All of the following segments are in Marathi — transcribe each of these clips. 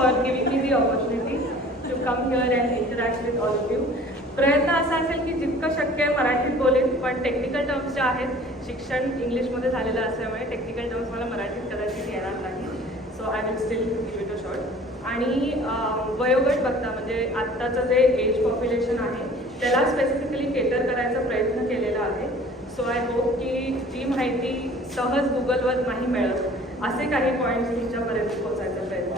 for giving me the opportunity to come here and interact with all of you. प्रयत्न असा असेल की जितकं शक्य आहे मराठीत बोलेन, पण टेक्निकल टर्म्स ज्या आहेत शिक्षण इंग्लिशमध्ये झालेलं असल्यामुळे टेक्निकल टर्म्स मला मराठीत कदाचित येणार नाही. So I will still give it a shot. आणि वयोगट बघता म्हणजे आत्ताचं जे एज पॉप्युलेशन आहे त्याला स्पेसिफिकली केटर करायचा प्रयत्न केलेला आहे. सो आय होप की जी माहिती सहज गुगलवर नाही मिळत असे काही पॉईंट्स तुमच्यापर्यंत पोहोचायचा प्रयत्न.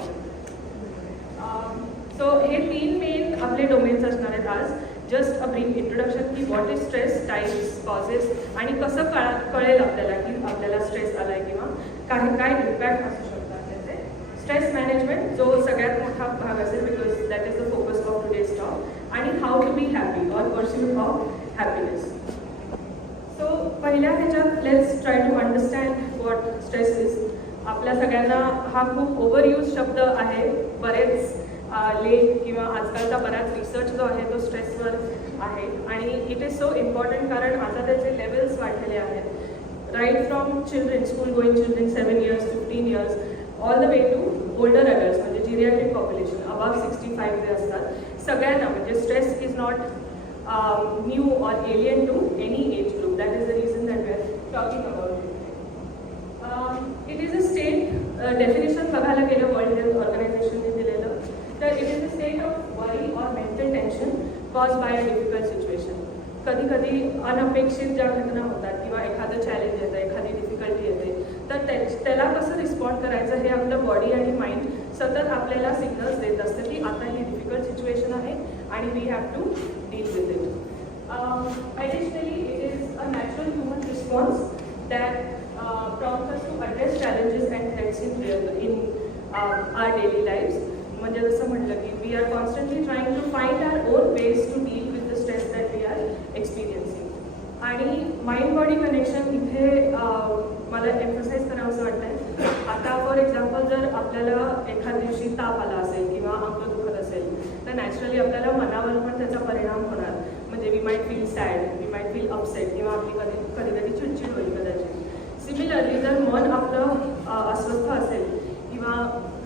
सो हे 3 मेन आपले डोमेन्स असणार आहेत आज. जस्ट अ ब्रीफ इंट्रोडक्शन की what is stress, types, causes आणि कसं कळेल आपल्याला की आपल्याला स्ट्रेस आला आहे किंवा काय इम्पॅक्ट असू शकतात त्याचे. स्ट्रेस मॅनेजमेंट जो सगळ्यात मोठा भाग असेल because that is the focus of today's talk. आणि how to be happy or pursuit of happiness. So पहिल्या ह्याच्यात let's try to understand what stress is. आपल्या सगळ्यांना हा खूप ओव्हरयूज शब्द आहे. बरेच लेख किंवा आजकालचा बराच रिसर्च जो आहे तो स्ट्रेसवर आहे आणि इट इज सो इम्पॉर्टंट कारण आता त्याचे लेवल्स वाढलेले आहेत. Right from children, school going children 7 years, 15 years, all the way to older adults म्हणजे जिरियाट्रिक पॉप्युलेशन अबाव 65 जे असतात सगळ्यांना म्हणजे stress is not new or alien to any age group. That is the reason that we are talking about it. It is a state, definition बघायला गेलं वर्ल्ड हेल्थ ऑर्गनायझेशनने दिलेलं तर it is a state of worry or mental tension cause by a difficult situation. कधी कधी अनपेक्षित ज्या घटना होतात किंवा एखादं चॅलेंज येतं, एखादी डिफिकल्टी येते तर त्याला कसं रिस्पॉन्ड करायचं हे आपलं बॉडी आणि माइंड सतत आपल्याला सिग्नल्स देत असतं की आता ही डिफिकल्ट सिच्युएशन आहे आणि we have to deal with it. Additionally it is a natural human response that prompts us to address challenges and threats in our daily lives. म्हणजे जसं म्हटलं की we are constantly trying to find our own ways to deal with the stress that we are experiencing. आणि माइंड बॉडी कनेक्शन इथे मला एम्फसाईज करावंसं वाटतं. आता फॉर एक्झाम्पल जर आपल्याला एखाद्या दिवशी ताप आला असेल किंवा अंग दुखत असेल तर नॅचरली आपल्याला मनावर पण त्याचा परिणाम होणार. म्हणजे we might feel sad, we might feel upset किंवा आपली कधी कधी चिडचिड होईल कदाचित. सिमिलरली जर मन आपलं अस्वस्थ असेल किंवा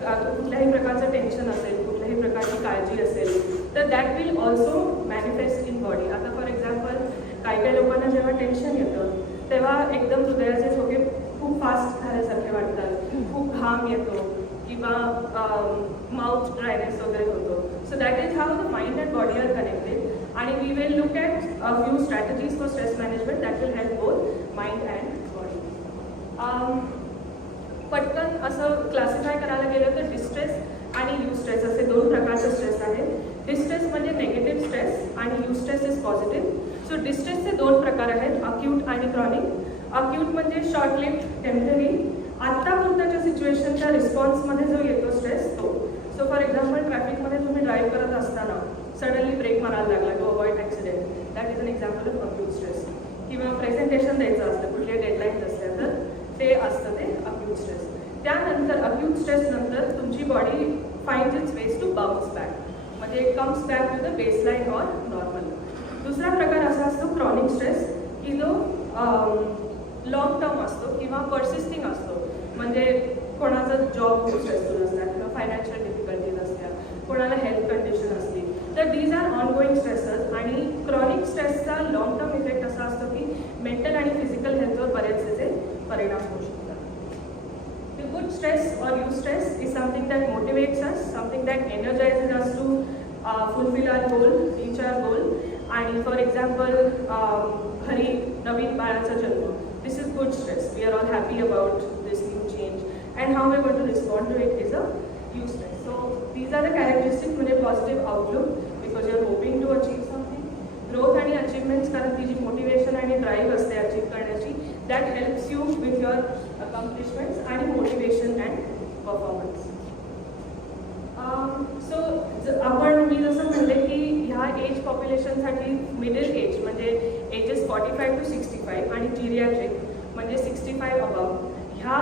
कुठल्याही प्रकारचं टेन्शन असेल, कुठल्याही प्रकारची काळजी असेल तर that will also manifest in body. आता फॉर एक्झाम्पल काही लोकांना जेव्हा टेन्शन येतं तेव्हा एकदम हृदयाचे ठोके खूप फास्ट झाल्यासारखे वाटतात, खूप घाम येतो किंवा माउथ ड्रायनेस वगैरे होतो. So that is how the mind and body are connected आणि we will look at a few strategies for stress management that will help both mind and पटकन असं क्लासिफाय करायला गेलं तर डिस्ट्रेस आणि यूस्ट्रेस असे 2 प्रकारचे स्ट्रेस आहेत. डिस्ट्रेस म्हणजे नेगेटिव्ह स्ट्रेस आणि यूस्ट्रेस इज पॉझिटिव्ह. सो डिस्ट्रेसचे 2 प्रकार आहेत, अक्यूट आणि क्रॉनिक. अक्यूट म्हणजे शॉर्ट लिव्ड, टेम्पररी, आत्तापुरताच्या सिच्युएशनच्या रिस्पॉन्समध्ये जो येतो स्ट्रेस तो. सो फॉर एक्झाम्पल ट्रॅफिकमध्ये तुम्ही ड्राईव्ह करत असताना सडनली ब्रेक मारायला लागला to avoid accident, that is an example of acute stress. किंवा प्रेझेंटेशन द्यायचं असतं, कुठले डेडलाईन्स असल्या तर ते असतं ते अक्यूट स्ट्रेस. त्यानंतर अक्यूट स्ट्रेस नंतर तुमची body finds its ways to bounce back म्हणजे it comes back to the baseline or normal. दुसरा प्रकार असा असतो क्रॉनिक स्ट्रेस की जो लॉंग टर्म असतो किंवा पर्सिस्टिंग असतो. म्हणजे कोणाचा जॉब खूप स्ट्रेसफुल असला किंवा फायनान्शियल डिफिकल्टीज असल्या, कोणाला हेल्थ कंडिशन असली तर दीज आर ऑनगोईंग स्ट्रेसेस. आणि क्रॉनिक स्ट्रेसचा लॉंग टर्म इफेक्ट असा असतो की मेंटल आणि फिजिकल हेल्थवर बरेच त्याचे परिणाम होऊ शकतात. The good stress or eustress is something that motivates us, something that energizes us to fulfill our goal, reach our goal. And for example, घरी नवीन बाळाचा जन्म, this is good stress. We are all happy about this new change, and how we are going to respond to it is a eustress. So these are the characteristics म्हणजे positive outlook because you are hoping to achieve something. Growth आणि अचीवमेंट्स कारण ती जी मोटिवेशन आणि ड्राईव्ह असते अचीव करण्याची that helps you with your accomplishments आणि मोटिवेशन अँड परफॉर्मन्स. सो आपण मी जसं म्हणले की ह्या एज पॉप्युलेशनसाठी मिडल एज म्हणजे एजेस 45 to 65 आणि जिरियाट्रिक म्हणजे 65 अबाव ह्या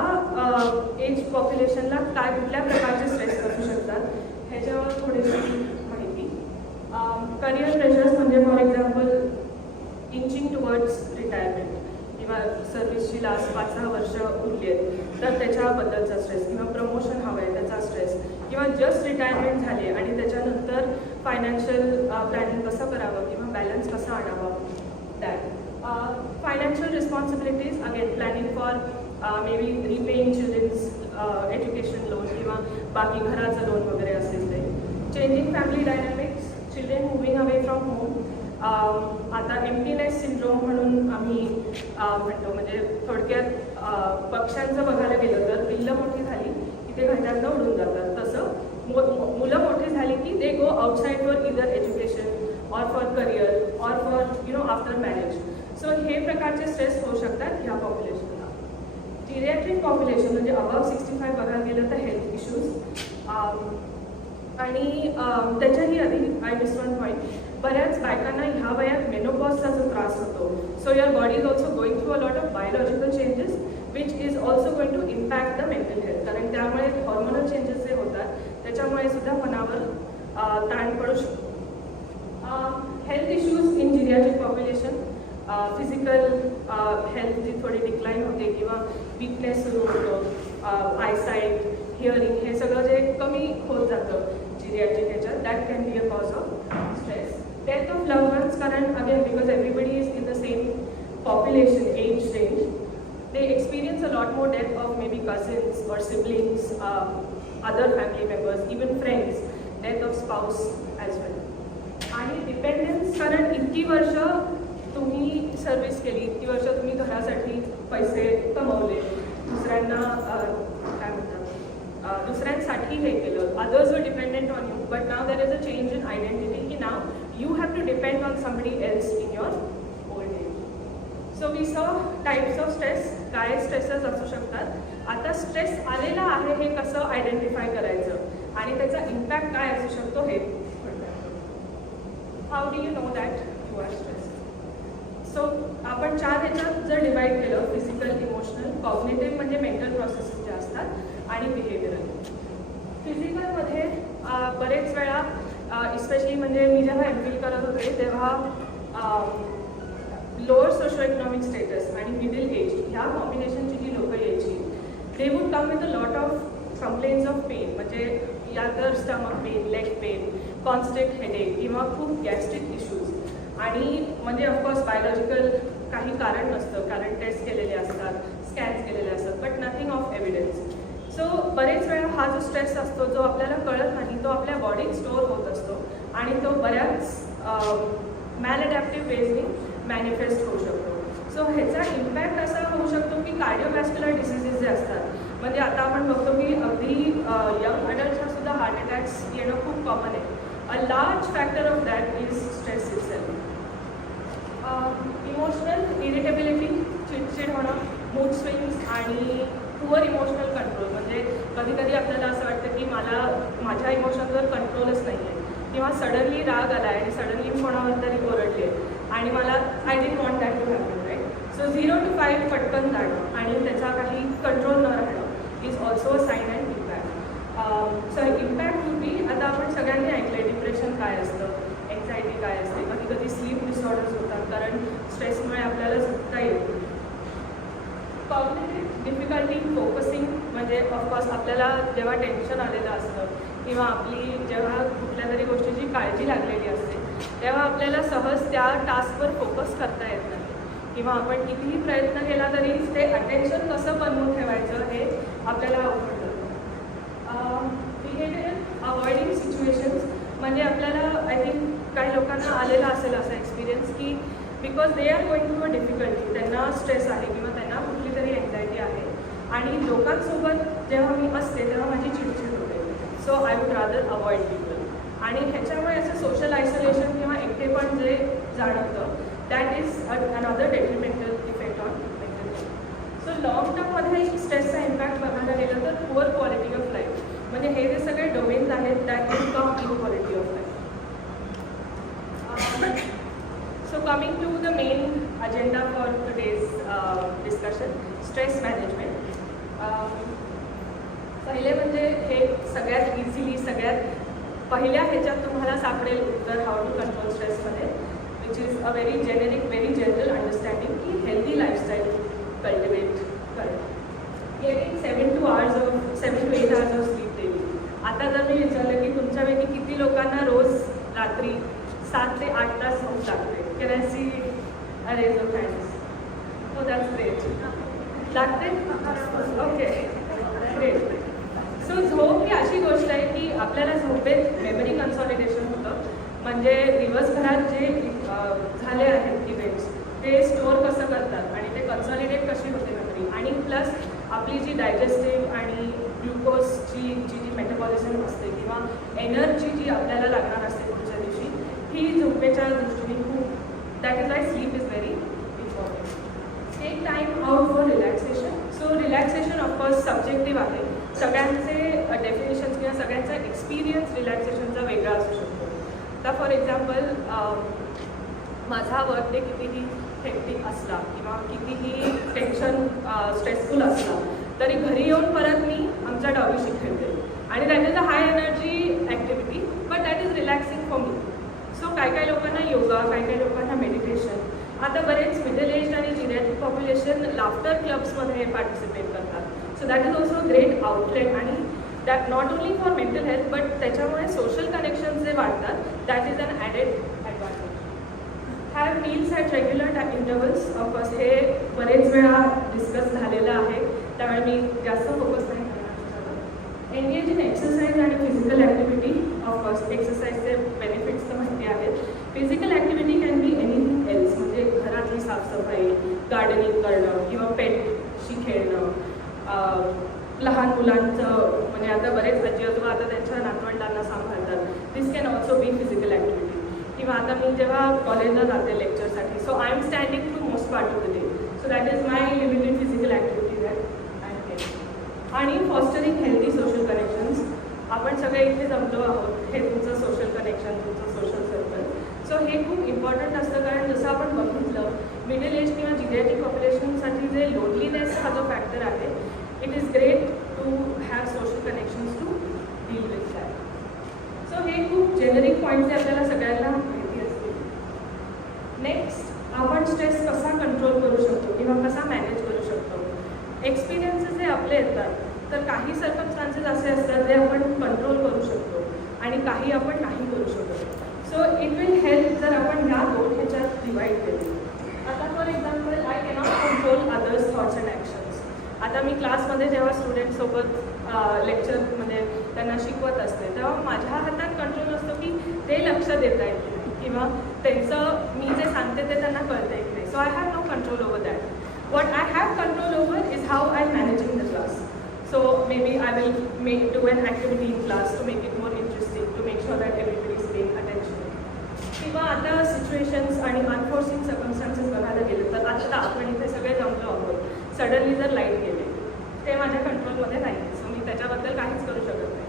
एज पॉप्युलेशनला कुठल्या प्रकारचे स्ट्रेस असू शकतात ह्याच्यावर थोडीशी माहिती. करिअर प्रेशर्स म्हणजे for example inching towards retirement किंवा सर्व्हिसची लास्ट 5-6 वर्ष उरली आहेत तर त्याच्याबद्दलचा स्ट्रेस, किंवा प्रमोशन हवं आहे त्याचा स्ट्रेस, किंवा जस्ट रिटायरमेंट झाली आणि त्याच्यानंतर फायनान्शियल प्लॅनिंग कसं करावं किंवा बॅलन्स कसा आणावा, that. Financial responsibilities, again planning for maybe repaying children's education loan किंवा बाकी घराचं लोन वगैरे असेल ते. Changing family dynamics, children moving away from home. आता एम्प्टीनेस सिंड्रोम म्हणून आम्ही म्हणतो, म्हणजे थोडक्यात पक्ष्यांचं बघायला गेलं तर पिल्लं मोठी झाली की ते घरट्यातनं उडून जातात, तसं मुलं मोठी झाली की they go outside for either education or for career or for after marriage. So हे प्रकारचे स्ट्रेस होऊ शकतात ह्या पॉप्युलेशनला. जिरियाट्रिक पॉप्युलेशन म्हणजे अबाव 65 बघायला गेलं तर हेल्थ इश्यूज आणि त्याच्याही आधी आय मिस वन पॉईंट, बऱ्याच बायकांना ह्या वयात मेनोपॉजचा जो त्रास होतो. So your body is also going through a lot of biological changes which is also going to impact the mental health, कारण त्यामुळे हॉर्मोनल चेंजेस जे होतात त्याच्यामुळे सुद्धा मनावर ताण पडू शकतो. Health issues in geriatric population, physical health जी थोडी डिक्लाईन होते किंवा वीकनेस सुरू होतो, आयसाईट, हिअरिंग, हे सगळं जे कमी होत जातं जिरियाट्रिक ह्याच्यात, that can be a cause of stress. Death of love ones, कारण again because everybody is in the same population age range, they experience a lot more death of maybe cousins or siblings, other family members, even friends, death of spouse as well. आणि डिपेंडन्स, कारण इतकी वर्ष तुम्ही सर्व्हिस केली, इतकी वर्ष तुम्ही घरासाठी पैसे कमवले, दुसऱ्यांना काय म्हणतात, दुसऱ्यांसाठी हे केलं, others were dependent on you, but now there is a change in identity की now you have to depend on somebody else in your old age. So we saw types of stress, काय स्ट्रेसेस असू शकतात. आता स्ट्रेस आलेला आहे हे कसं आयडेंटिफाय करायचं आणि त्याचा इम्पॅक्ट काय असू शकतो हे. How do you know that you are stress? So आपण 4 ह्याच्यात जर डिवाइड केलं, फिजिकल, इमोशनल, कॉग्निटिव्ह म्हणजे मेंटल प्रोसेसेस जे असतात, आणि बिहेवियरल. फिजिकलमध्ये बरेच वेळा इस्पेशली म्हणजे मी जेव्हा MPhil करत होते तेव्हा लोअर सोशो इकॉनॉमिक स्टेटस आणि मिडल एज ह्या कॉम्बिनेशनची जी लोकं यायची, they would come with a lot of complaints of pain, म्हणजे या तर stomach pain, leg pain, constant headache किंवा खूप गॅस्ट्रिक इश्यूज. आणि म्हणजे ऑफकोर्स बायोलॉजिकल काही कारण नसतं, कारण टेस्ट केलेले असतात, स्कॅन्स केलेले असतात, but nothing of evidence. So बरेच वेळा हा जो स्ट्रेस असतो जो आपल्याला कळत नाही तो आपल्या बॉडीत स्टोअर होत असतो आणि तो बऱ्याच मॅलअडॅप्टिव्ह वेजनी मॅनिफेस्ट होऊ शकतो. सो ह्याचा इम्पॅक्ट असा होऊ शकतो की कार्डिओवॅस्क्युलर डिसीजेस जे असतात, म्हणजे आता आपण बघतो की अगदी यंग अडल्ट्सना सुद्धा हार्ट अटॅक्स येणं खूप कॉमन आहे. A large factor of that is stress itself. Emotional irritability, चिडचिड होणं, मूड स्विंग्स आणि पुअर इमोशनल कंट्रोल, म्हणजे कधी कधी आपल्याला असं वाटतं की मला माझ्या इमोशनवर कंट्रोलच नाही आहे, किंवा सडनली राग आला आहे आणि सडनली मी कोणावर तरी ओरडले आणि मला I didn't want that to happen, right. So 0 to 5 पटकन जाणं आणि त्याचा काही कंट्रोल न राहणं is also a sine and impact. So impact would be, आता आपण सगळ्यांनी ऐकलं आहे डिप्रेशन काय असतं, एन्झायटी काय असते, कधी कधी स्लीप डिसऑर्डर्स होतात कारण स्ट्रेसमुळे आपल्याला झोपता येत. कॉग्निटिव्ह डिफिकल्टी फोकसिंग, म्हणजे ऑफकोर्स आपल्याला जेव्हा टेन्शन आलेलं असतं किंवा आपली जेव्हा कुठल्या तरी गोष्टीची काळजी लागलेली असते तेव्हा आपल्याला सहज त्या टास्कवर फोकस करता येत नाही, किंवा आपण कितीही प्रयत्न केला तरी ते अटेन्शन कसं बनवून ठेवायचं हे आपल्याला अवघड जातं. बिहेवियरल अवॉइडिंग सिच्युएशन्स, म्हणजे आपल्याला आय थिंक काही लोकांना आलेला असेल असा एक्सपिरियन्स की because they are going to a difficulty, त्यांना स्ट्रेस आहे किंवा त्यांना कुठली तरी एन्झायटी आहे आणि लोकांसोबत जेव्हा मी असते तेव्हा माझी चिडचिड होते. So I would rather avoid people. आणि ह्याच्यामुळे असं सोशल आयसोलेशन किंवा एकटेपण जे जाणवतं that is another डेट्रिमेंटल effect on mental health. So long टर्ममध्ये स्ट्रेसचा इम्पॅक्ट बघायला गेलं तर पुअर क्वालिटी ऑफ लाईफ, म्हणजे हे जे सगळे डोमेन्स आहेत that will come in quality of life. So coming to the main agenda for today's discussion, stress management. पहिले म्हणजे हे सगळ्यात इझिली सगळ्यात पहिल्या ह्याच्यात तुम्हाला सापडेल उत्तर हाऊ टू कंट्रोल स्ट्रेसमध्ये. which is a very generic, very general understanding की healthy lifestyle cultivate करणं. Getting 7 to 8 hours of sleep daily. आता जर मी विचारलं की तुमच्यापैकी किती लोकांना रोज रात्री 7 ते 8 तास झोप लागते? Can I see a raise of hands? Oh, that's great. लागते? Okay, great. सो झोप ही अशी गोष्ट आहे की आपल्याला झोपेत मेमरी कन्सॉलिडेशन होतं. म्हणजे दिवसभरात जे झाले आहेत इव्हेंट्स ते स्टोअर कसं करतात आणि ते कन्सॉलिडेट कशी होते मेमरी, आणि प्लस आपली जी डायजेस्टिव्ह आणि ग्लुकोजची जी मेटाबॉलिझम असते किंवा एनर्जी जी आपल्याला लागणार असते पुढच्या दिवशी, ही झोपेच्या दृष्टीने खूप, that is why sleep is very important. Take time out for relaxation. So relaxation of course subjective आहे. सगळ्यांचे डेफिनेशन्स किंवा सगळ्यांचा एक्सपिरियन्स रिलॅक्सेशनचा वेगळा असू शकतो. आता फॉर एक्झाम्पल माझा बर्थडे कितीही हेक्टिक असला किंवा कितीही टेन्शन स्ट्रेसफुल असला तरी घरी येऊन परत मी आमच्या डॉगीशी खेळते आणि that is a high energy activity, but that is relaxing for me. So काही लोकांना योगा, काही लोकांना मेडिटेशन. आता बरेच मिडल एज आणि जिरॅट्रिक पॉप्युलेशन लाफ्टर क्लब्समध्ये पार्टिसिपेट करतात. So that is also great outlet, आणि that not only for mental health but त्याच्यामुळे सोशल कनेक्शन्स जे वाढतात, that is an added advantage. Have meals at regular intervals. Of course हे बरेच वेळा डिस्कस झालेलं आहे, त्यामुळे मी जास्त फोकस नाही करणार त्याच्यावर. एंगेज इन एक्सरसाइज आणि फिजिकल ॲक्टिव्हिटी. ऑफकोर्स एक्सरसाइजचे बेनिफिट्स तर माहिती आहेत. Physical activity can be anything else, म्हणजे घरातली साफसफाई, गार्डनिंग करणं किंवा पेटशी खेळणं. लहान मुलांचं म्हणजे आता बरेच आजी आजोबा आता त्यांच्या नातवंडांना सांभाळतात. This can also be physical activity. किंवा आता मी जेव्हा कॉलेजला जाते लेक्चरसाठी, so I am standing through most part of the day, so that is my limited physical activity that I am taking. आणि फॉस्टरिंग हेल्दी सोशल कनेक्शन्स. आपण सगळे इथे जमलो आहोत, हे तुमचं सोशल कनेक्शन, तुमचं सोशल सर्कल. सो हे खूप इम्पॉर्टंट असतं, कारण जसं आपण बघितलं मिडल एज किंवा जिरॅट्रिक पॉप्युलेशनसाठी जे लोनलीनेस हा जो फॅक्टर आहे, it is great to have social connections to deal with that. So हे खूप जेनरिक पॉईंट्स आपल्याला सगळ्यांना माहिती असतील. नेक्स्ट, आपण स्ट्रेस कसा कंट्रोल करू शकतो किंवा कसा मॅनेज करू शकतो. एक्सपिरियन्सेस जे आपले येतात, तर काही सर्कमस्टान्सेस असे असतात जे आपण कंट्रोल करू शकतो आणि काही आपण नाही करू शकतो. सो इट विल हेल्प जर आपण ह्या दोन ह्याच्यात डिवाईड केले. आता for example, I cannot control others thoughts and actions. आता मी क्लासमध्ये जेव्हा स्टुडंटसोबत लेक्चरमध्ये त्यांना शिकवत असते, तेव्हा माझ्या हातात कंट्रोल असतो की ते लक्ष देत आहेत की नाही, किंवा त्यांचं मी जे सांगते ते त्यांना कळतं की नाही. So I have no control over that. What I have control over is how I managing the class. So maybe I will do an activity in class to make it more interesting, to make sure that everybody is paying attention. किंवा आता सिच्युएशन्स आणि अनफोर्सिंग सर्कमस्टान्सेस बघायला गेले तर आता आपण इथे सगळे जमलो आहोत, सडनली जर लाईट गेले, ते माझ्या कंट्रोलमध्ये नाही. सो मी त्याच्याबद्दल काहीच करू शकत नाही.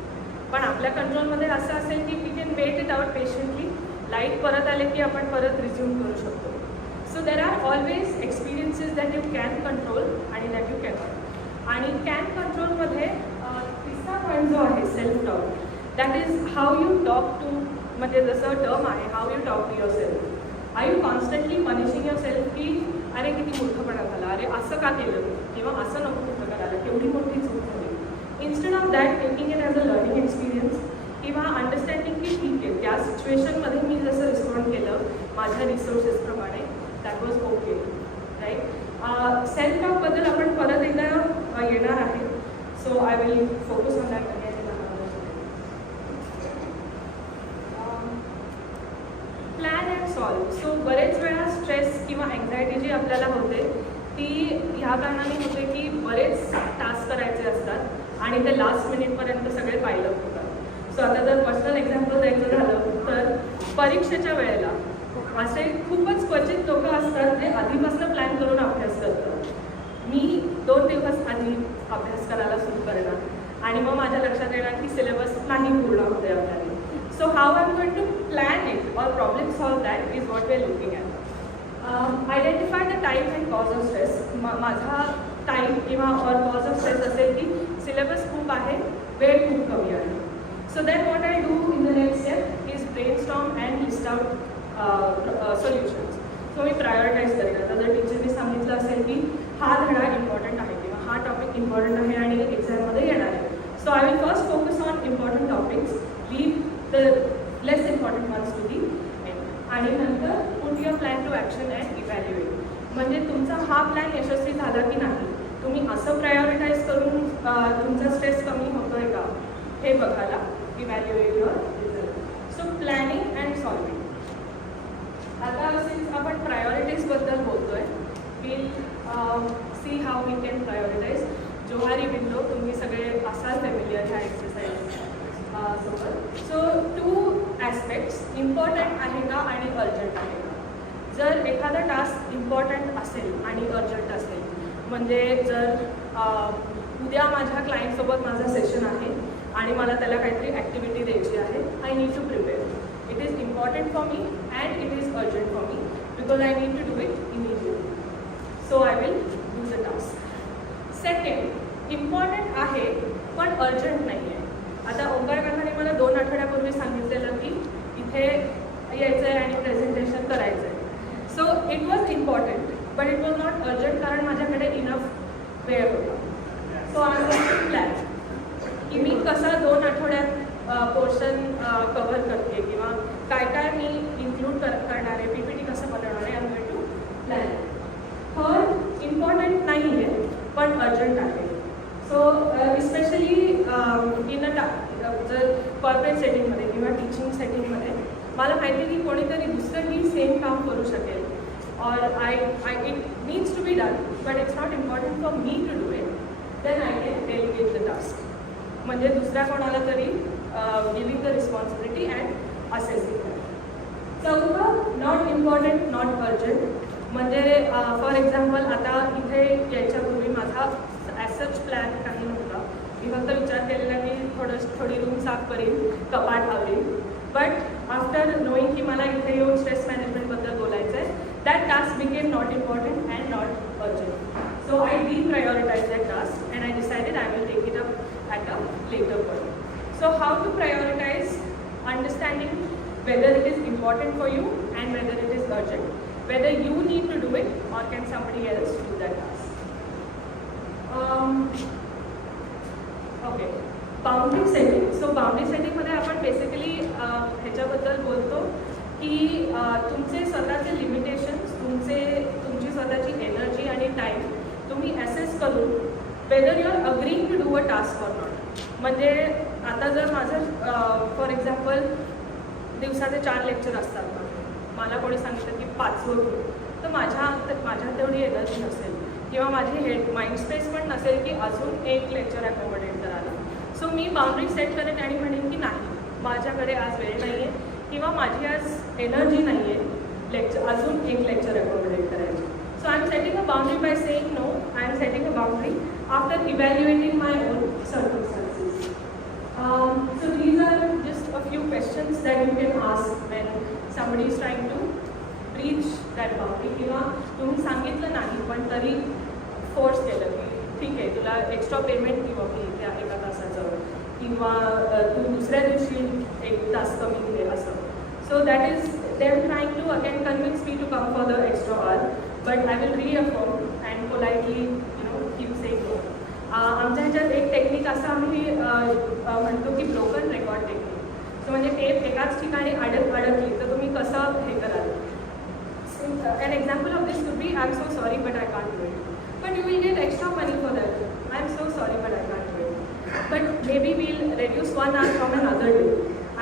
पण आपल्या कंट्रोलमध्ये असं असेल की we can wait it out patiently. Light परत आले की आपण परत रिझ्यूम करू शकतो. So there are always experiences that you can control आणि दॅट यू कॅनॉट. आणि कॅन कंट्रोलमध्ये तिसरा पॉईंट जो आहे self talk, that is how you talk to, म्हणजे जसं टर्म आहे how you talk to yourself. Are you constantly punishing yourself की अरे किती मूर्खपणा झाला, अरे असं का केलं किंवा असं नको कुठं करायला, केवढी मोठी चूक झाली. Instead of that taking it as a learning experience किंवा अंडरस्टँडिंग की ठीक आहे त्या सिच्युएशनमध्ये मी जसं रिस्पॉन्ड केलं माझ्या रिसोर्सेसप्रमाणे, that was okay, right. Self टॉकबद्दल आपण परत एकदा येणार आहे. So I will focus on that again in another stage. Plan and solve. So बरेच वेळा स्ट्रेस किंवा अँझायटी जी आपल्याला होते ती ह्या कारणाने होते की बरेच टास्क करायचे असतात आणि ते लास्ट मिनिटपर्यंत सगळे पाहिलं होतात. सो आता जर पर्सनल एक्झाम्पल द्यायचं झालं तर परीक्षेच्या वेळेला असे खूपच क्वचित लोक असतात जे आधीपासून प्लॅन करून अभ्यास करतात. मी 2 दिवस आधी अभ्यास करायला सुरू करणार आणि मग माझ्या लक्षात येणार की सिलेबस नाही पूर्ण होते आपल्याला. So how I am going to plan it or problem solve that is what we are looking at. Identify the time and cause of stress. माझा टाईम किंवा और कॉज ऑफ स्ट्रेस असेल की सिलेबस खूप आहे, वेळ खूप कमी आहे. So that what I do in the next step is brainstorm and list out solutions. So me prioritise करेन. आता जर टीचरने सांगितलं असेल की हा धडा इम्पॉर्टंट आहे किंवा हा टॉपिक इम्पॉर्टंट आहे आणि एक्झाममध्ये येणार आहे, so I will first focus on important topics, leave the less important ones to the end, आणि नंतर put your plan to action and evaluate. म्हणजे तुमचा हा प्लॅन यशस्वी झाला की नाही, तुम्ही असं प्रायोरिटाईज करून तुमचा स्ट्रेस कमी होतो आहे का हे बघायला. Evaluate your result. So planning and solving. आता सिन्स आपण प्रायोरिटीजबद्दल बोलतोय, will see how we can prioritise. Johari window तुम्ही सगळे असाल फॅमिलियर ह्या एक्सरसाइज सोबत. सो 2 ॲस्पेक्ट्स, इम्पॉर्टंट आहे का आणि अर्जंट आहे का. जर एखादा टास्क इम्पॉर्टंट असेल आणि अर्जंट असेल, म्हणजे जर उद्या माझ्या क्लायंटसोबत माझा सेशन आहे आणि मला त्याला काहीतरी ॲक्टिव्हिटी द्यायची आहे, I need to prepare. It is important for me and it is urgent for me because I need to do it immediately. So I will do the task. Second, important आहे पण urgent नाही आहे. आता ओंकार काकाने मला 2 आठवड्यापूर्वी सांगितलेलं की इथे यायचं आहे आणि प्रेझेंटेशन करायचं आहे. So it was important but it was not urgent, कारण माझ्याकडे इनफ वेळ होता. सो आय वॉज प्लॅन की मी कसा 2 आठवड्यात पोर्शन कव्हर करते किंवा काय काय मी इन्क्लूड करणार आहे, PPT कसं बनवणार आहे, I am going to plan. Third, important नाही आहे पण अर्जंट आहे. सो इस्पेशली इन जर कॉर्पोरेट सेटिंगमध्ये किंवा टीचिंग सेटिंगमध्ये मला माहिती आहे की कोणीतरी दुसरंही सेम काम करू शकेल, और it needs to be done but it's not important for me to do it, then I can delegate the task. म्हणजे दुसऱ्या कोणाला तरी giving the responsibility and assessing. चौथं, नॉट इम्पॉर्टंट नॉट अर्जंट. म्हणजे फॉर एक्झाम्पल आता इथे यायच्यापूर्वी माझा ॲज सच प्लॅन काही नव्हता. मी फक्त विचार केलेला की थोडी रूम साफ करीन, कपाट आवरीन. बट आफ्टर नोईंग की मला इथे येऊन स्ट्रेस मॅनेजमेंटबद्दल बोलायचं आहे, that task became not important and not urgent. So I deprioritized that task and I decided I will take it up at a later point. So how to prioritize? Understanding whether it is important for you and whether it is urgent, whether you need to do it or can somebody else do that task. Okay, boundary setting. So boundary setting मध्ये आपण बेसिकली ह्याच्याबद्दल बोलतो की तुमचे स्वतःचे लिमिटेशन्स, तुमची स्वतःची एनर्जी आणि टाईम तुम्ही ॲसेस करून whether you are agreeing to do a task or not. म्हणजे आता जर माझं फॉर एक्झाम्पल दिवसाचे 4 लेक्चर असतात, मला कोणी सांगितलं की 5वं घेऊ, तर माझ्या तेवढी एनर्जी नसेल किंवा माझी माइंड स्पेस पण नसेल की अजून एक लेक्चर ॲकोमोडेट करायला. सो मी बाउंड्री सेट करेन आणि म्हणेन की नाही, माझ्याकडे आज वेळ नाही आहे किंवा माझी आज एनर्जी नाही आहे अजून एक लेक्चर ॲकोमोडेट करायची. So I am setting a boundary by saying no. I am setting a boundary after evaluating my own circumstances. So these are just a few questions that you can ask when somebody is trying to breach that boundary. किंवा तुम्ही सांगितलं नाही पण तरी फोर्स केलं की ठीक आहे तुला एक्स्ट्रा पेमेंट किंवा मी त्या 1 तासाचं किंवा तू दुसऱ्या दिवशी 1 तास कमी दिले असं. So that is them trying to again convince me to come for the extra hour. But I will reaffirm and politely, keep saying no. आमच्या ह्याच्यात एक टेक्निक असं आम्ही म्हणतो की ब्रोकन रेकॉर्ड टेक्निक. सो म्हणजे टेप एकाच ठिकाणी अडकली तर तुम्ही कसं हे कराल. An example of this could be, I'm so sorry but I can't do it. But you will get extra money for that. I'm so sorry but I can't do it. But maybe we'll reduce 1 hour from another day.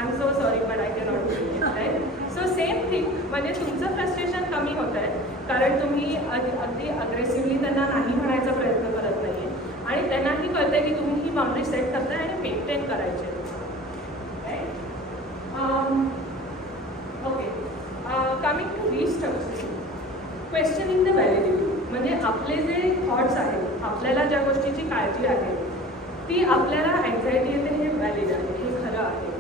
I'm so sorry but I cannot do it. Right? So same thing, म्हणजे तुमचं फ्रस्ट्रेशन कमी होत आहे कारण तुम्ही अगदी अग्रेसिव्हली त्यांना नाही म्हणायचा प्रयत्न करत नाही आहे आणि त्यांनाही कळतं आहे की तुम्ही ही बाउंड्री सेट करताय आणि मेंटेन करायचे. Okay, coming to restructuring, questioning the validity. म्हणजे आपले जे थॉट्स आहेत, आपल्याला ज्या गोष्टीची काळजी आहे ती आपल्याला अँझायटी येते हे व्हॅलिड आहे, हे खरं आहे.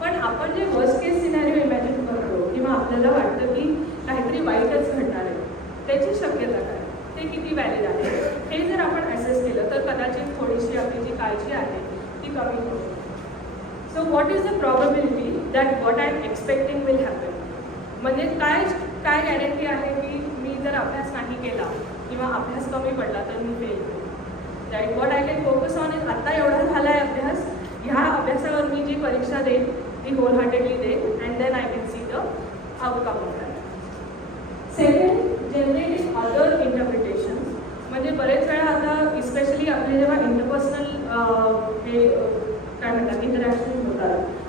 पण आपण जे वर्स्ट केस सिनॅरिओ इमॅजिन करतो किंवा आपल्याला वाटतं की काहीतरी वाईटच घडणार आहे त्याची शक्यता काय, ते किती व्हॅलिड आहे हे जर आपण ॲसेस केलं तर कदाचित थोडीशी आपली जी काळजी आहे ती कमी होईल. So what is the probability that what I am expecting will happen. म्हणजे काय काय गॅरंटी आहे की मी जर अभ्यास नाही केला किंवा अभ्यास कमी पडला तर मी फेल होईल. Right, what I can focus on is आता एवढा झाला आहे अभ्यास, ह्या अभ्यासावर मी जी परीक्षा देईन ती होल हार्टेडली देईन and then I can see the outcome of that. Second, generating other interpretations. म्हणजे बरेच वेळा आता इस्पेशली आपले जेव्हा इंटरपर्सनल हे काय म्हणतात इंटरॅक्शन होतात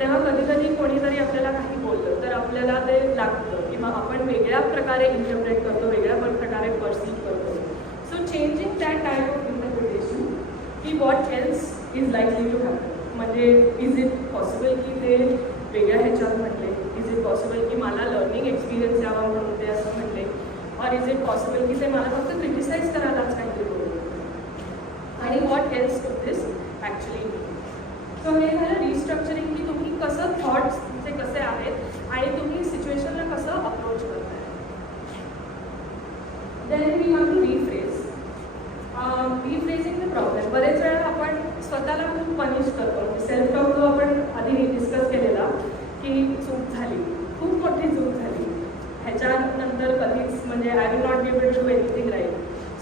तेव्हा कधी कधी कोणीतरी आपल्याला काही बोललं तर आपल्याला ते लागतं किंवा आपण वेगळ्या प्रकारे इंटरप्रेट करतो, वेगळ्या प्रकारे पर्सीव करतो. So changing that type of interpretation की what else is likely to happen. म्हणजे इज इट पॉसिबल की ते वेगळ्या ह्याच्यात म्हटले, इज इट पॉसिबल की मला लर्निंग एक्सपिरियन्स यावा म्हणून ते असं म्हटले, और इज इट पॉसिबल की ते मला फक्त क्रिटिसाइज करायलाच काहीतरी बोलले. आणि what else to this actually. So हे झालं रिस्ट्रक्चरिंग की तुम्ही कसं थॉट्स तुमचे कसे आहेत आणि तुम्ही सिच्युएशनला कसं अप्रोच करताय. Then we have to rephrase. Rephrasing the problem. बरेच वेळा आपण स्वतःला खूप पनिश करतो. सेल्फ टॉक जो आपण आधी डिस्कस केलेला की चूक झाली, खूप मोठी चूक झाली, ह्याच्यानंतर कधीच म्हणजे I will not be able to do anything right.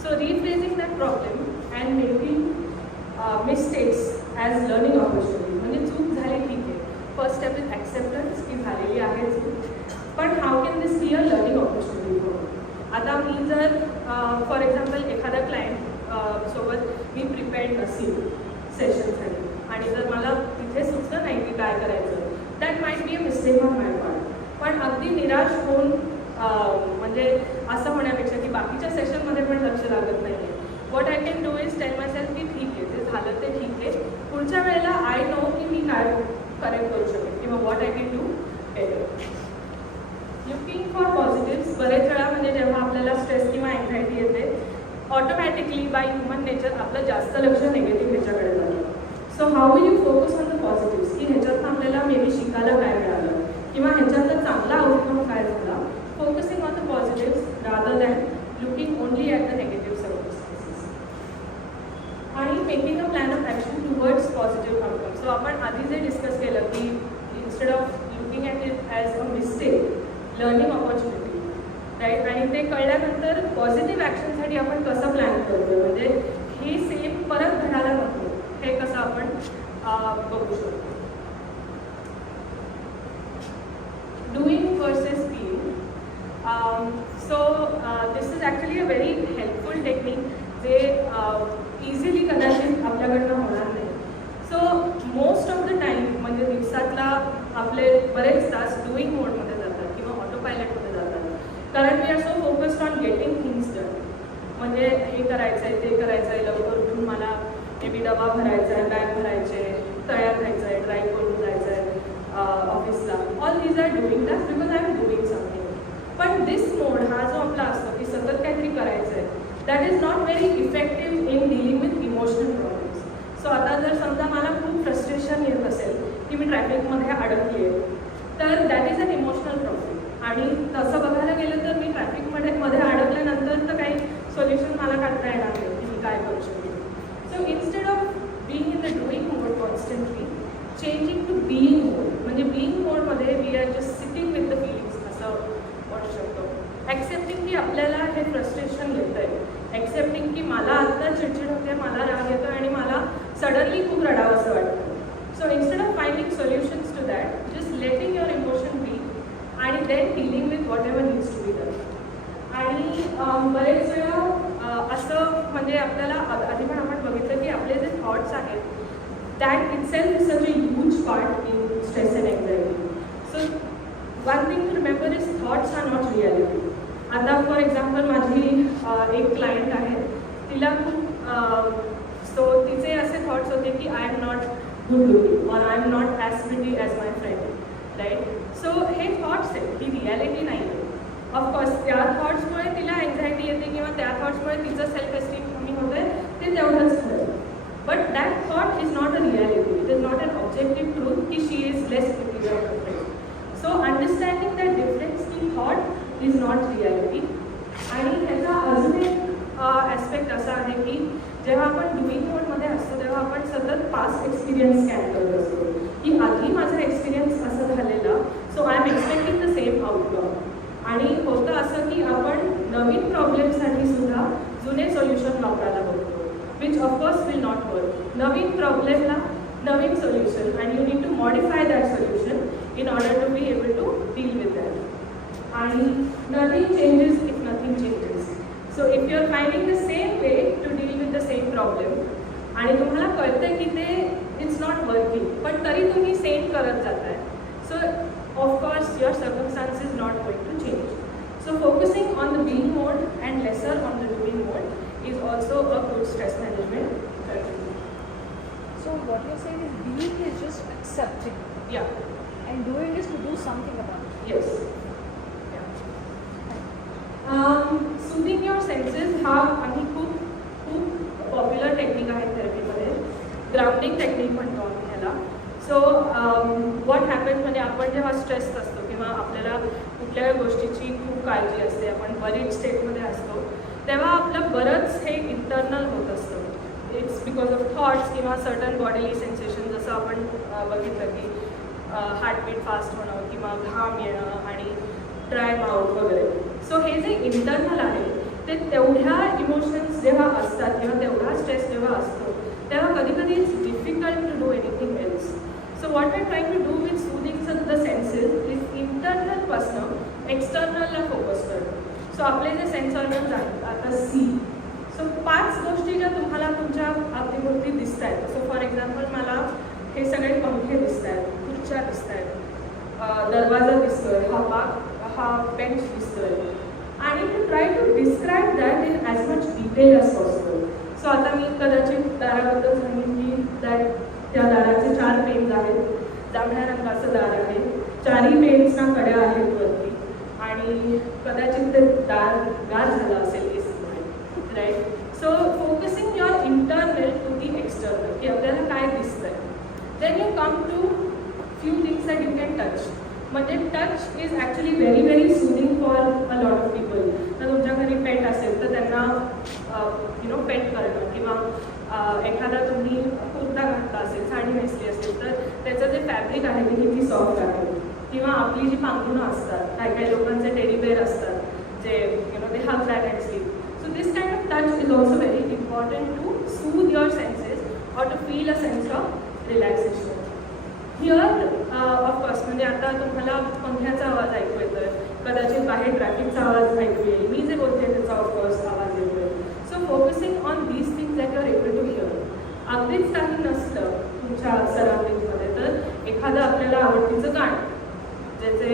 So rephrasing that problem and making mistakes as learning opportunity. म्हणजे चूक झाली ठीक आहे, फर्स्ट स्टेप इज ॲक्सेप्टन्स की झालेली आहे चूक, पण how can this be a learning opportunity for. आता मी जर फॉर एक्झाम्पल एखादा क्लायंट सोबत मी प्रिपेअर्ड नसेल सेशनसाठी आणि जर मला तिथे सुचलं नाही की काय करायचं, that might be a mistake on my part. पण अगदी निराश होऊन म्हणजे असं होण्यापेक्षा की बाकीच्या सेशनमध्ये पण लक्ष लागत नाही आहे, what I can do is tell myself की ठीक आहे, ते झालं ते ठीक आहे, पुढच्या वेळेला आय नो की मी काय करेक्ट करू शकेन किंवा what I can do better. Looking for positives. बरेच वेळा म्हणजे जेव्हा आपल्याला स्ट्रेस किंवा अँझायटी येते ऑटोमॅटिकली बाय ह्युमन नेचर आपलं जास्त लक्ष निगेटिव्ह ह्याच्याकडे जातं. So how will you focus on the positives की ह्याच्यातनं आपल्याला मे बी शिकायला काय मिळालं किंवा ह्याच्यातनं चांगला आउटकम काय झाला. Focusing on the positives rather than looking only at the negative circumstances. आणि making a plan of action towards positive outcome. So आपण आधी जे डिस्कस केलं की instead of looking at it as a mistake, learning opportunity, right. आणि ते कळल्यानंतर पॉझिटिव्ह ॲक्शनसाठी आपण कसं प्लॅन करतो, म्हणजे हे सेम परत घडायला नको हे कसं आपण बघू शकतो. Doing versus being. So this is actually a very helpful technique जे इझिली कदाचित आपल्याकडनं होणार नाही. So most of the time म्हणजे दिवसातला आपले बरेच तास डुईंग मोडमध्ये जातात किंवा ऑटो पायलटमध्ये जातात, कारण we are so focused on getting things done. म्हणजे हे करायचं आहे, ते करायचं आहे, लवकर उठून मला मे बी डबा भरायचा आहे, बॅग भरायचे, तयार व्हायचं आहे, ड्राईव्ह करून जायचं आहे ऑफिसला. All these are doing that because I am doing something. पण दिस मोड हा जो आपला असतो की सतत काहीतरी करायचं आहे, that is not very effective in dealing with emotional problems. So आता जर समजा मला खूप फ्रस्ट्रेशन येत असेल की मी ट्रॅफिकमध्ये अडकली आहे, तर that is an emotional problem. आणि तसं बघायला गेलं तर मी ट्रॅफिकमध्ये अडकल्यानंतर तर काही सोल्युशन मला काढता येणार नाही की मी काय करू शकते. So instead of being in the doing mode constantly, changing to being mode. म्हणजे बीइंग मोडमध्ये we are just sitting with the feelings असं वाटू शकतो. ॲक्सेप्टिंग की आपल्याला हे फ्रस्ट्रेशन येतं आहे, ॲक्सेप्टिंग की मला आत्ता चिडचिड होते, मला राग येतो आणि मला सडनली खूप रडावंसं वाटतं. So instead of finding solutions to that, just letting your emotion be आणि then dealing with what ever needs to be done. आणि बरेच वेळा असं म्हणजे आपल्याला आधी पण आपण बघितलं की आपले जे थॉट्स आहेत that itself is such a huge part in stress and anxiety. So one thing to remember is thoughts are not reality. आता फॉर एक्झाम्पल माझी एक क्लायंट आहे, तिला खूप सो तिचे असे थॉट्स होते की I am not good looking और I am not as pretty as my friend, right. So हे थॉट्स आहेत, ही रियालिटी नाही आहे. ऑफकोर्स त्या थॉट्समुळे तिला अँझायटी येते किंवा त्या थॉट्समुळे तिचं सेल्फ एस्टीम कमी होतं आहे, ते तेवढंच खरं. But that thought is not a reality. It is not an objective truth की she is less pretty or friend. So understanding that difference की थॉट इज नॉट रियालिटी. आणि त्याचा अजून एक ॲस्पेक्ट असा आहे की जेव्हा आपण डुईंग मोडमध्ये असतो तेव्हा आपण सतत पास्ट एक्सपिरियन्स स्कॅन करत असतो की आधी माझा एक्सपिरियन्स असा झालेला, so I am expecting the same outcome. आणि होतं असं की आपण नवीन प्रॉब्लेमसाठी सुद्धा जुने सोल्युशन वापरायला बघतो, which of course will not work. नवीन प्रॉब्लेमला नवीन solution and you need to modify that solution in order to be able to deal with that. And nothing changes if nothing changes. So if you are finding the same way to deal with the same problem, आणि तुम्हाला कळतंय की ते it's not working, पण तरी तुम्ही सेम करत जाताय, so of course your circumstance is not going to change. So focusing on the being mode and lesser on the doing mode is also a good stress management strategy. So what you're saying is being is just accepting. Yeah. And doing is to do something about it. Yes. Yeah. Soothing your senses हा आम्ही खूप पॉप्युलर टेक्निक आहे थेरपीमध्ये. ग्राउंडिंग टेक्निक म्हणतो आम्ही ह्याला. सो व्हॉट हॅपन्स म्हणजे आपण जेव्हा स्ट्रेस असतो किंवा आपल्याला कुठल्या गोष्टीची खूप काळजी असते, आपण वरीड स्टेटमध्ये असतो, तेव्हा आपलं बरंच हे इंटरनल होत असतं. इट्स बिकॉज ऑफ थॉट्स किंवा सर्टन बॉडीली सेन्सेशन, जसं आपण बघितलं की हार्टबीट फास्ट होणं किंवा घाम येणं आणि ड्राय माउथ वगैरे. सो हे जे इंटरनल आहे ते तेवढ्या इमोशन्स जेव्हा असतात किंवा तेवढा स्ट्रेस जेव्हा असतो तेव्हा कधी कधी it's difficult to do anything else. So what I trying to do with soothing the senses is इंटरनलपासनं एक्सटर्नलला फोकस करणं. सो आपले जे सेन्स ऑर्गन्स आहेत, आता सी, सो 5 गोष्टी ज्या तुम्हाला तुमच्या अवतीभोवती दिसत आहेत. सो फॉर एक्झाम्पल मला हे सगळे पंखे दिसत आहेत, खुर्च्या दिसत आहेत, दरवाजा दिसतोय, हा बेंच दिसतोय, आणि to try to describe that in as much detail as possible. So आता मी कदाचित दाराबद्दल सांगेन की त्या दाराचे 4 पेन्स आहेत, जांभळ्या रंगाचं दार आहे, 4ही पेन्सना कड्या आहेत वरती, आणि कदाचित ते दार गार झालं असेल एसीमुळे, right. So focusing your internal to the external, की आपल्याला काय दिसतंय. Then you come to few things that you can touch. म्हणजे touch is actually very very soothing for a lot of people. तर तुमच्या घरी पेट असेल तर त्यांना पेट करणं, किंवा एखादा तुम्ही कुर्ता घातला असेल, साडी नेसली असेल तर त्याचं जे फॅब्रिक आहे ते किती सॉफ्ट आहे, किंवा आपली जी पांघरुणं असतात, काही काही लोकांचे टेडी बेअर असतात जे they hug that and sleep. So this kind of touch is also very important to soothe your senses or to feel a sense of relaxation. Here of course म्हणजे आता तुम्हाला पंख्याचा आवाज ऐकू येतोय, कदाचित बाहेर ट्रॅफिकचा आवाज ऐकू येईल, मी जे बोलते त्याचा ऑफकोर्स आवाज येतोय. So focusing on these things that you are able to hear. अगदीच काही नसलं तुमच्या सराउंडिंगमध्ये तर एखादं आपल्याला आवडतीचं गाणं ज्याचे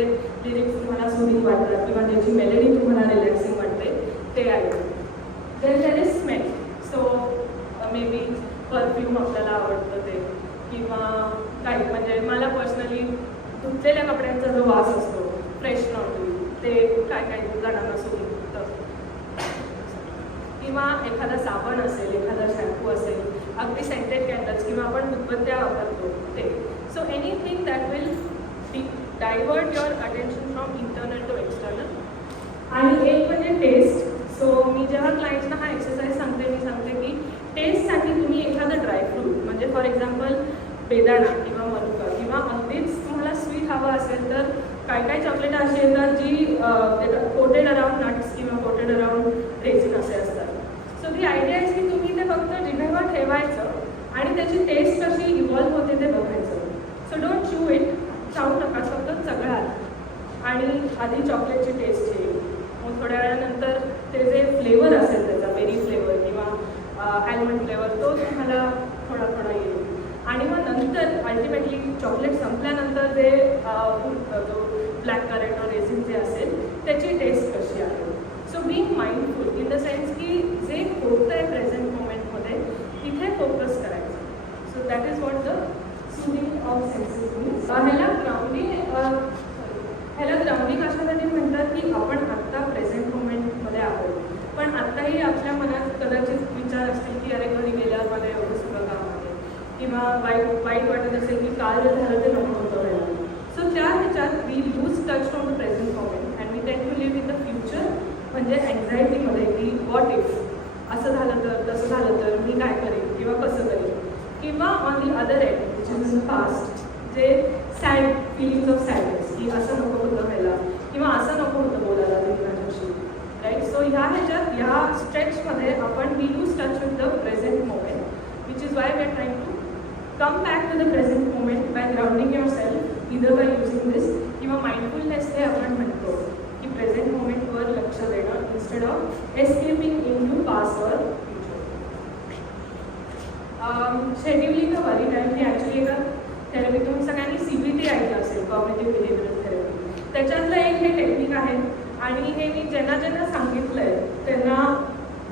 लिरिक्स तुम्हाला सुदिंग वाटतात किंवा त्याची मेलेडी तुम्हाला रिलॅक्सिंग वाटते ते ऐकू. Then there is smell. So maybe perfume आपल्याला आवडतं ते, किंवा काही म्हणजे मला पर्सनली धुतलेल्या कपड्यांचा जो वास असतो फ्रेश नॉट ते काय जणांना सुचतं, किंवा एखादा साबण असेल, एखादा शॅम्पू असेल, अगदी सेंटेड कॅन्डल्स किंवा आपण उदबत्त्या वापरतो ते. So anything that will divert your attention from internal to external. आणि एक म्हणजे टेस्ट. सो मी जेव्हा क्लायंट्सना हा एक्सरसाइज सांगते, मी सांगते की टेस्टसाठी तुम्ही एखादं ड्रायफ्रूट म्हणजे फॉर एक्झाम्पल बेदाणा किंवा मनुका, किंवा अगदीच तुम्हाला स्वीट हवं असेल तर काही चॉकलेट अशी येतात जी कोटेड अराउंड नट्स किंवा कोटेड अराउंड रेझिन असे असतात. सो दी आयडिया आहे की तुम्ही ते फक्त जिभेवर ठेवायचं आणि त्याची टेस्ट कशी इव्हॉल्व होते ते बघायचं. सो डोंट च्यू इट, चावू नका, फक्त चगळात आणि आधी चॉकलेटची टेस्ट येईल, मग थोड्या वेळानंतर ते जे फ्लेवर असेल त्याचा बेरी फ्लेवर किंवा ॲल्मंड फ्लेवर तो तुम्हाला थोडा थोडा येईल, आणि मग नंतर अल्टिमेटली चॉकलेट संपल्यानंतर जे जो ब्लॅक करेंट और रेझिन जे असेल त्याची टेस्ट कशी आहे. So being mindful in the sense की जे होतं आहे प्रेझेंट मोमेंटमध्ये तिथे फोकस करायचं. So that is what the soothing of census means. ह्याला ग्राउंडिंग अशासाठी म्हणतात की आपण आत्ता प्रेझेंट मोमेंटमध्ये आहोत, पण आत्ताही आपल्या मनात कदाचित विचार असतील की अरे घरी गेल्यावर मला एवढं सगळं काम आहे, किंवा वाईट वाटत असेल की काल जे झालं ते नको होतं व्हायला. सो त्या ह्याच्यात we lose touch from the present moment and we tend to live in the future. म्हणजे अँझायटीमध्ये की व्हॉट इफ असं झालं तर, तसं झालं तर मी काय करेन किंवा कसं करेन, किंवा on the other and which is in the past जे सॅड फिलिंग्स ऑफ सॅडनेस की की असं नको होतं व्हायला किंवा असं नको होतं बोलायला तुम्ही माझ्याशी, राईट. सो ह्या स्ट्रेचमध्ये आपण we lose touch with the present moment, which is why we are trying to come back to the present moment by grounding yourself, either by using this किंवा माइंडफुलनेस हे आपण म्हणतो की प्रेझेंट मोमेंटवर लक्ष देणं instead of escaping into past और शेड्युलिंग अ वरी टाईम ही ॲक्च्युली एका थेरपी, तुम्ही सगळ्यांनी CBT ऐकलं असेल, कॉग्निटिव्ह बिहेवियरल थेरपी. त्याच्यातलं एक हे टेक्निक आहे आणि हे मी ज्यांना ज्यांना सांगितलं आहे त्यांना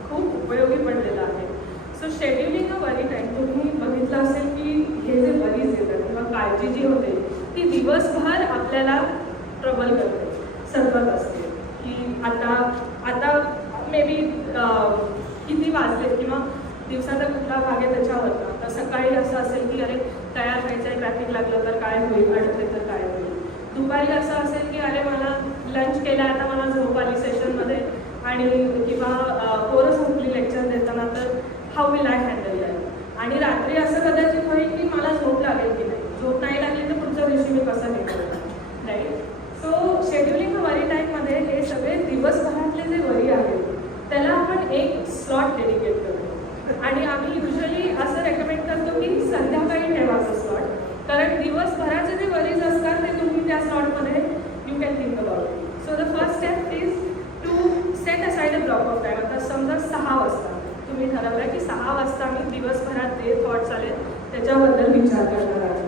खूप उपयोगी पडलेलं आहे. So scheduling a worry time, तुम्ही बघितलं असेल की हे जे वरीज येतात किंवा काळजी जी होते ती दिवसभर आपल्याला ट्रबल करते, सतत असते की आता मे बी किती वाजले किंवा दिवसाचा कुठला भाग आहे त्याच्यावरनं. तर सकाळी असं असेल की अरे तयार व्हायचं आहे, ट्रॅफिक लागलं तर काय होईल, अडकले तर काय होईल. दुपारी असं असेल की अरे मला लंच केला, आता मला झोप आली सेशनमध्ये आणि किंवा पोरं संपली लेक्चर देताना, तर how will I handle that. आणि रात्री असं कदाचित होईल की मला झोप लागेल की नाही, झोप नाही लागली तर पुढच्या दिवशी मी कसं हे करणार, राईट. सो शेड्युलिंग वरी टाईममध्ये हे सगळे दिवसभरातले जे वरी आहेत त्याला आपण एक स्लॉट डेडिकेट करतो आणि आम्ही युजली असं रेकमेंड करतो की संध्याकाळी ठेवायचं स्लॉट, कारण दिवसभराचे जे वरीज असतात ते तुम्ही त्या स्लॉटमध्ये you can think about it. So the first step is to set aside a block of time. आता समजा 6 वाजता तुम्ही ठरवलं की 6 वाजता मी दिवसभरात जे थॉट्स आले त्याच्याबद्दल विचार करणार आहे.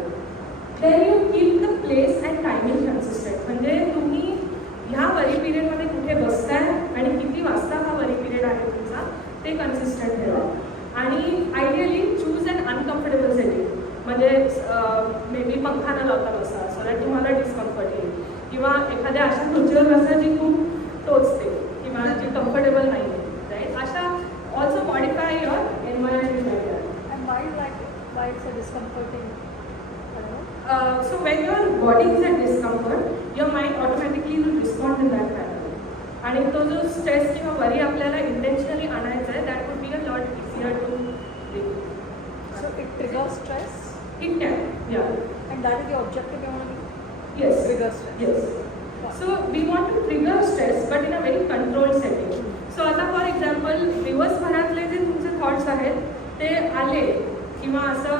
Then you keep the place and timing consistent, म्हणजे तुम्ही ह्या वरी पिरियडमध्ये कुठे बसताय आणि किती वाजता हा वरी पिरियड आहे तुमचा ते कन्सिस्टंट ठेवा. आणि ideally choose and uncomfortable setting, म्हणजे मे बी पंखा न लावता बसा सो दॅट तुम्हाला डिस्कम्फर्ट येईल किंवा एखाद्या अशा खुर्चीवर बसा जी खूप टोचते किंवा जी कम्फर्टेबल नाही आहे, राईट. अशा also modify your environment like that. And why it's a discomforting? I don't know. So when your body is at discomfort, your mind automatically will respond in that manner. आणि तो जो स्ट्रेस किंवा वरी आपल्याला इंटेन्शनली आणायचा आहे, that would be a lot easier to do. So it triggers stress, It can, yeah. and that is the objective you want to be. Yes. Trigger stress. Yes. So we want to trigger stress, but in a very controlled setting. So आता फॉर एक्झाम्पल दिवसभरातले जे तुमचे थॉट्स आहेत ते आले किंवा असं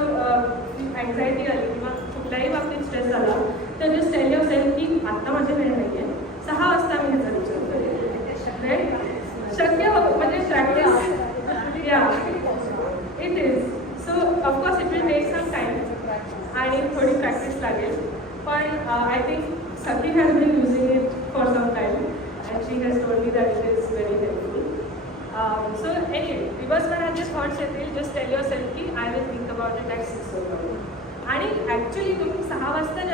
अँझायटी आली किंवा कुठल्याही बाबतीत स्ट्रेस झाला तर जस्ट टेल युअर सेल्फ की आत्ता माझे वेळ नाही आहे, 6 वाजता मी ह्याचा विचार करेन, राईट. शक्य म्हणजे practice, yeah it is. So of course it will take some time आणि थोडी प्रॅक्टिस लागेल, पण I think Sakhi has been using it for some time and she has told me that it is very helpful. So anyway, दिवसभरात जे थॉट्स येतील जस्ट टेल युअर सेल्फ की I will think about it at 6 o'clock. आणि ॲक्च्युली तुम्ही 6 वाजता